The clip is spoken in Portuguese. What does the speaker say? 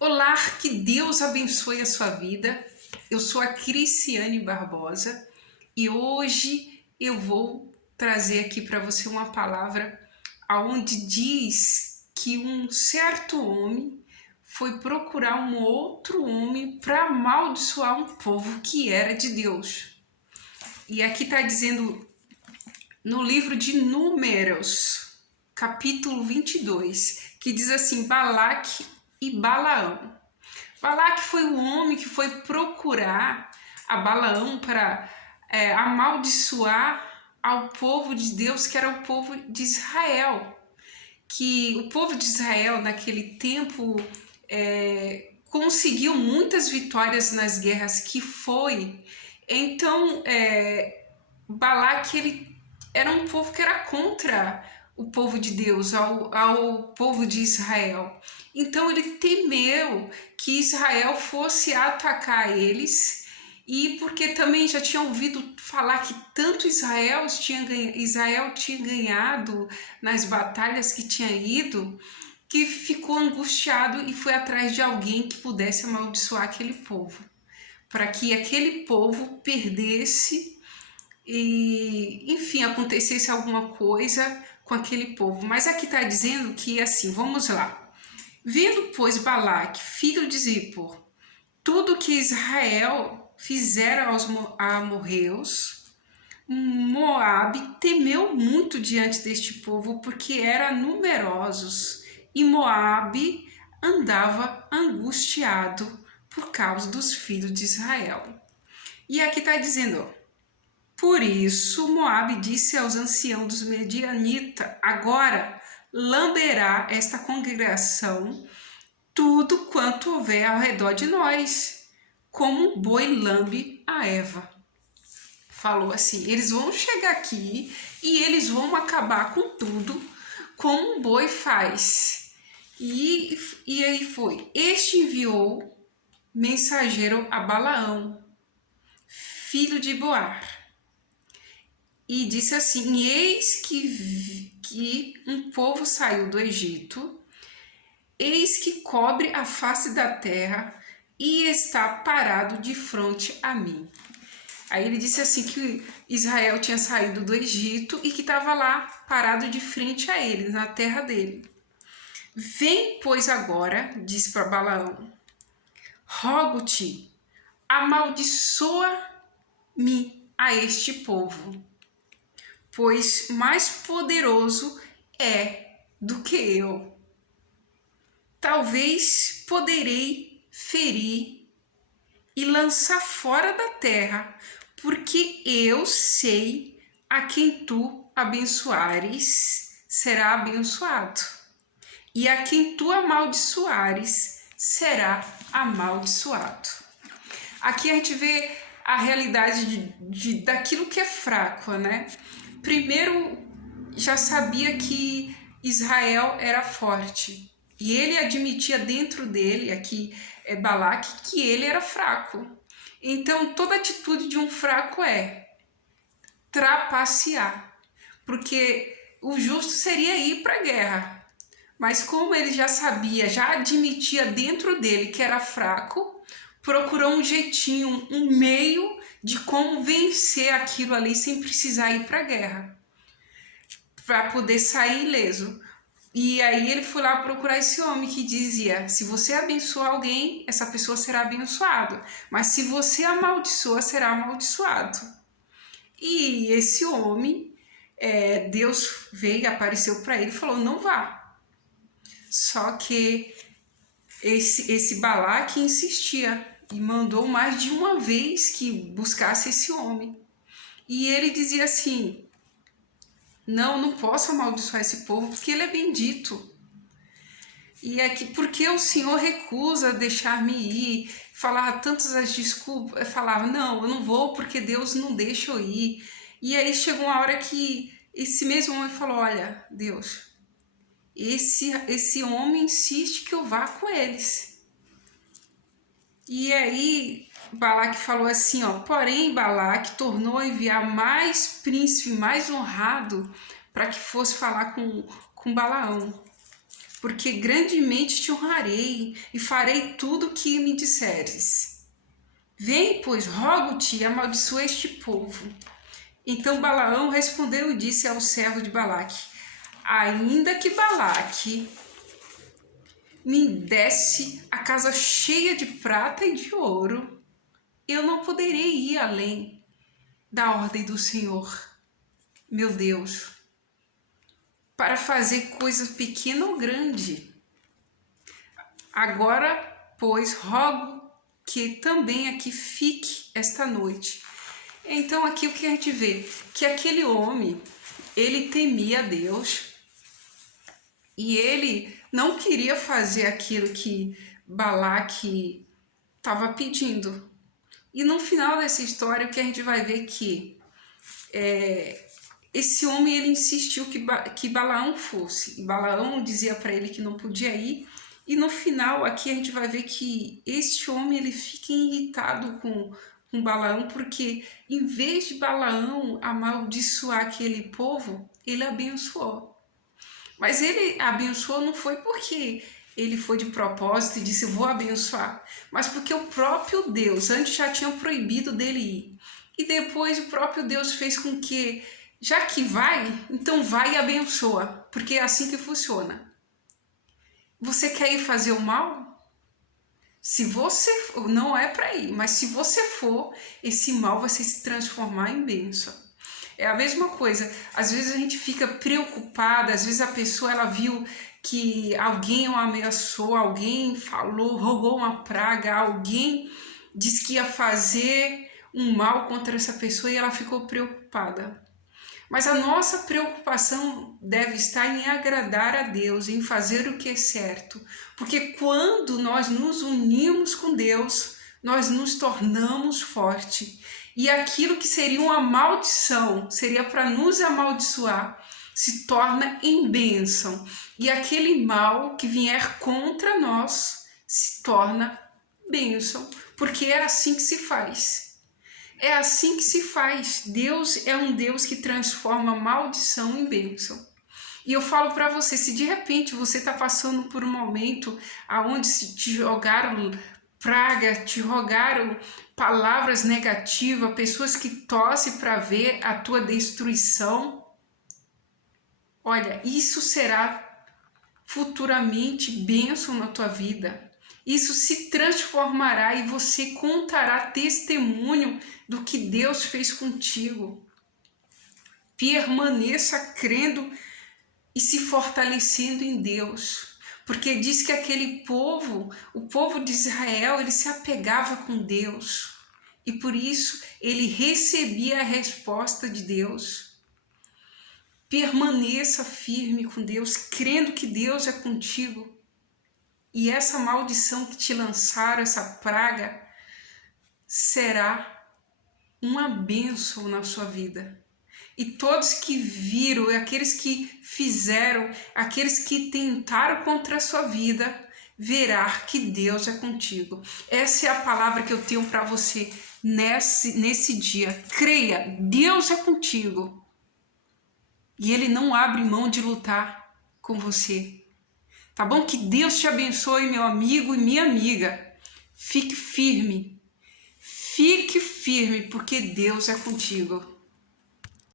Olá, que Deus abençoe a sua vida. Eu sou a Cristiane Barbosa e hoje eu vou trazer aqui para você uma palavra aonde diz que um certo homem foi procurar um outro homem para amaldiçoar um povo que era de Deus. E aqui está dizendo no livro de Números, capítulo 22, que diz assim: Balaque e Balaão. Balaque foi o homem que foi procurar a Balaão para amaldiçoar ao povo de Deus, que era o povo de Israel. Que o povo de Israel, naquele tempo, conseguiu muitas vitórias nas guerras que foi. Então, Balaque ele era um povo que era contra o povo de Deus, ao povo de Israel. Então ele temeu que Israel fosse atacar eles, e porque também já tinha ouvido falar que tanto Israel tinha ganhado nas batalhas que tinha ido, que ficou angustiado e foi atrás de alguém que pudesse amaldiçoar aquele povo, para que aquele povo perdesse e, enfim, acontecesse alguma coisa com aquele povo. Mas aqui está dizendo que, assim, vamos lá. Vendo, pois, Balaque, filho de Zippor, tudo que Israel fizera aos amorreus, Moabe temeu muito diante deste povo, porque eram numerosos, e Moabe andava angustiado por causa dos filhos de Israel. E aqui está dizendo, por isso Moabe disse aos anciãos dos Medianitas: agora lamberá esta congregação tudo quanto houver ao redor de nós, como um boi lambe a Eva. Falou assim: eles vão chegar aqui e eles vão acabar com tudo, como um boi faz. E aí foi. Este enviou mensageiro a Balaão, filho de Boar, e disse assim: eis que um povo saiu do Egito, eis que cobre a face da terra e está parado de frente a mim. Aí ele disse assim que Israel tinha saído do Egito e que estava lá parado de frente a ele, na terra dele. Vem, pois, agora, disse para Balaão, rogo-te, amaldiçoa-me a este povo, pois mais poderoso é do que eu. Talvez poderei ferir e lançar fora da terra, porque eu sei a quem tu abençoares será abençoado, e a quem tu amaldiçoares será amaldiçoado. Aqui a gente vê a realidade daquilo que é fraco, né? Primeiro, já sabia que Israel era forte, e ele admitia dentro dele, aqui é Balaque, que ele era fraco. Então toda atitude de um fraco é trapacear, porque o justo seria ir para a guerra, mas como ele já sabia, já admitia dentro dele que era fraco, procurou um jeitinho, um meio de como vencer aquilo ali sem precisar ir para a guerra, para poder sair ileso. E aí ele foi lá procurar esse homem que dizia: se você abençoa alguém, essa pessoa será abençoada, mas se você amaldiçoa, será amaldiçoado. E esse homem, Deus veio, apareceu para ele e falou: não vá. Só que esse Balaque insistia e mandou mais de uma vez que buscasse esse homem. E ele dizia assim: não posso amaldiçoar esse povo porque ele é bendito. E é que porque o Senhor recusa deixar-me ir, falava tantas as desculpas, falava, não, eu não vou porque Deus não deixa eu ir. E aí chegou uma hora que esse mesmo homem falou: olha, Deus, esse homem insiste que eu vá com eles. E aí Balaque falou assim, ó, porém Balaque tornou a enviar mais príncipe, mais honrado, para que fosse falar com Balaão. porque grandemente te honrarei e farei tudo o que me disseres. Vem, pois, rogo-te e amaldiçoa este povo. Então Balaão respondeu e disse ao servo de Balaque: ainda que Balaque me desse a casa cheia de prata e de ouro, eu não poderei ir além da ordem do Senhor, meu Deus, para fazer coisa pequena ou grande. Agora, pois, rogo que também aqui fique esta noite. Então aqui o que a gente vê? Que aquele homem, ele temia Deus e ele não queria fazer aquilo que Balaque estava pedindo. E no final dessa história, o que a gente vai ver que esse homem ele insistiu que Balaão fosse. E Balaão dizia para ele que não podia ir. E no final aqui a gente vai ver que este homem ele fica irritado com Balaão, porque em vez de Balaão amaldiçoar aquele povo, ele abençoou. Mas ele abençoou não foi porque ele foi de propósito e disse vou abençoar, mas porque o próprio Deus antes já tinha proibido dele ir. E depois o próprio Deus fez com que, já que vai, então vai e abençoa, porque é assim que funciona. Você quer ir fazer o mal? Se você não é para ir, mas se você for, esse mal vai se transformar em bênção. É a mesma coisa, às vezes a gente fica preocupada, às vezes a pessoa ela viu que alguém o ameaçou, alguém falou, rogou uma praga, alguém disse que ia fazer um mal contra essa pessoa e ela ficou preocupada. Mas a nossa preocupação deve estar em agradar a Deus, em fazer o que é certo. Porque quando nós nos unimos com Deus, nós nos tornamos fortes. E aquilo que seria uma maldição, seria para nos amaldiçoar, se torna em bênção. E aquele mal que vier contra nós se torna bênção. Porque é assim que se faz. É assim que se faz. Deus é um Deus que transforma maldição em bênção. E eu falo para você, se de repente você está passando por um momento onde te jogaram praga, te jogaram palavras negativas, pessoas que torcem para ver a tua destruição, olha, isso será futuramente bênção na tua vida. Isso se transformará e você contará testemunho do que Deus fez contigo. Permaneça crendo e se fortalecendo em Deus. Porque diz que aquele povo, o povo de Israel, ele se apegava com Deus. E por isso ele recebia a resposta de Deus. Permaneça firme com Deus, crendo que Deus é contigo. E essa maldição que te lançaram, essa praga, será uma bênção na sua vida. E todos que viram, aqueles que fizeram, aqueles que tentaram contra a sua vida, verá que Deus é contigo. Essa é a palavra que eu tenho para você nesse dia. Creia, Deus é contigo. E Ele não abre mão de lutar com você. Tá bom? Que Deus te abençoe, meu amigo e minha amiga. Fique firme. Fique firme, porque Deus é contigo.